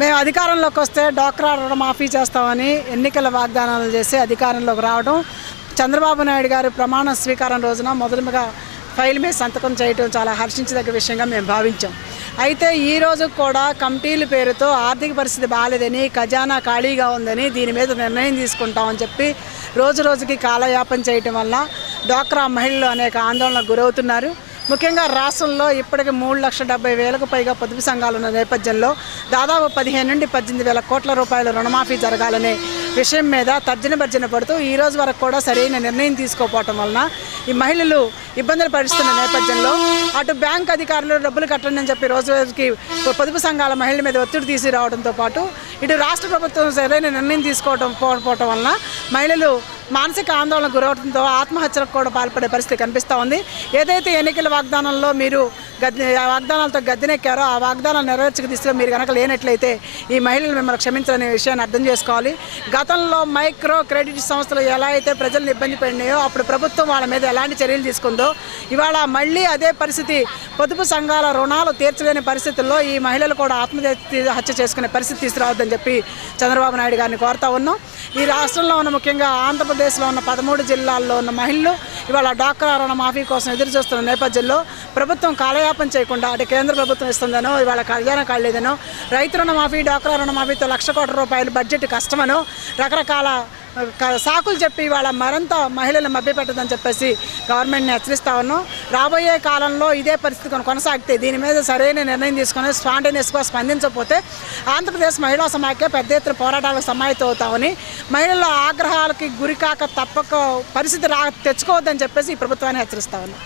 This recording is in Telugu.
మేము అధికారంలోకి వస్తే డోక్రా రుణమాఫీ చేస్తామని ఎన్నికల వాగ్దానాలు చేసి అధికారంలోకి రావడం చంద్రబాబు నాయుడు గారి ప్రమాణ స్వీకారం రోజున మొదలుగా ఫైల్ మీద సంతకం చేయడం చాలా హర్షించదగ్గ విషయంగా మేము భావించాం. అయితే ఈ రోజు కూడా కమిటీల పేరుతో ఆర్థిక పరిస్థితి బాగాలేదని ఖజానా ఖాళీగా ఉందని దీని మీద నిర్ణయం తీసుకుంటామని చెప్పి రోజు రోజుకి కాలయాపన చేయటం వల్ల డోక్రా మహిళలు అనేక ఆందోళనకు గురవుతున్నారు. ముఖ్యంగా రాష్ట్రంలో ఇప్పటికి మూడు లక్షల డెబ్బై వేలకు పైగా పొదుపు సంఘాలు ఉన్న నేపథ్యంలో దాదాపు పదిహేను నుండి పద్దెనిమిది వేల కోట్ల రూపాయల రుణమాఫీ జరగాలనే విషయం మీద తర్జన భర్జన పడుతూ ఈ రోజు వరకు కూడా సరైన నిర్ణయం తీసుకోకపోవటం వలన ఈ మహిళలు ఇబ్బందులు పడుతున్న నేపథ్యంలో అటు బ్యాంక్ అధికారులు డబ్బులు కట్టండి అని చెప్పి రోజు రోజుకి పొదుపు సంఘాల మహిళల మీద ఒత్తిడి తీసుకురావడంతో పాటు ఇటు రాష్ట్ర ప్రభుత్వం సరైన నిర్ణయం తీసుకోవడం పోవడం వలన మహిళలు మానసిక ఆందోళన గురవడంతో ఆత్మహత్యలకు కూడా పాల్పడే పరిస్థితి కనిపిస్తూ ఉంది. ఏదైతే ఎన్నికల వాగ్దానంలో మీరు గద్దె ఆ వాగ్దానాలతో గద్దెనెక్కారో ఆ వాగ్దానాలు నెరవేర్చక దిశలో మీరు కనుక లేనట్లయితే ఈ మహిళలు మిమ్మల్ని క్షమించాలనే విషయాన్ని అర్థం చేసుకోవాలి. గతంలో మైక్రో క్రెడిట్ సంస్థలు ఎలా అయితే ప్రజలను ఇబ్బంది పడినాయో అప్పుడు ప్రభుత్వం వాళ్ళ మీద ఎలాంటి చర్యలు తీసుకుందో ఇవాళ మళ్ళీ అదే పరిస్థితి. పొదుపు సంఘాల రుణాలు తీర్చలేని పరిస్థితుల్లో ఈ మహిళలు కూడా ఆత్మహత్య హత్య చేసుకునే పరిస్థితి తీసుకురావద్దని చెప్పి చంద్రబాబు నాయుడు గారిని కోరుతా ఉన్నాం. ఈ రాష్ట్రంలో ఉన్న ముఖ్యంగా ఆంధ్రప్రదేశ్లో ఉన్న పదమూడు జిల్లాల్లో ఉన్న మహిళలు ఇవాళ డాక్రా రుణ మాఫీ కోసం ఎదురు చూస్తున్న నేపథ్యంలో ప్రభుత్వం కాలయాపన చేయకుండా అంటే కేంద్ర ప్రభుత్వం ఇస్తుందనో ఇవాళ కళ్యాణం కాలేదనో రైతు రుణ మాఫీ డాక్రా రుణ మాఫీతో లక్ష కోట్ల రూపాయలు బడ్జెట్ కష్టమనో రకరకాల సాకులు చెప్పి ఇవాళ మరింత మహిళలు మభ్యపెట్టదని చెప్పేసి గవర్నమెంట్ని హెచ్చరిస్తా ఉన్నాం. రాబోయే కాలంలో ఇదే పరిస్థితి కొనసాగితే దీని మీద సరైన నిర్ణయం తీసుకొని స్పాంటేనియస్గా స్పందించకపోతే ఆంధ్రప్రదేశ్ మహిళా సమాఖ్య పెద్ద ఎత్తున పోరాటాలకు సమాయత్తం అవుతామని మహిళల ఆగ్రహాలకి గురికాక తప్పక పరిస్థితి రా తెచ్చుకోవద్దని చెప్పేసి ఈ ప్రభుత్వాన్ని హెచ్చరిస్తా ఉన్నాం.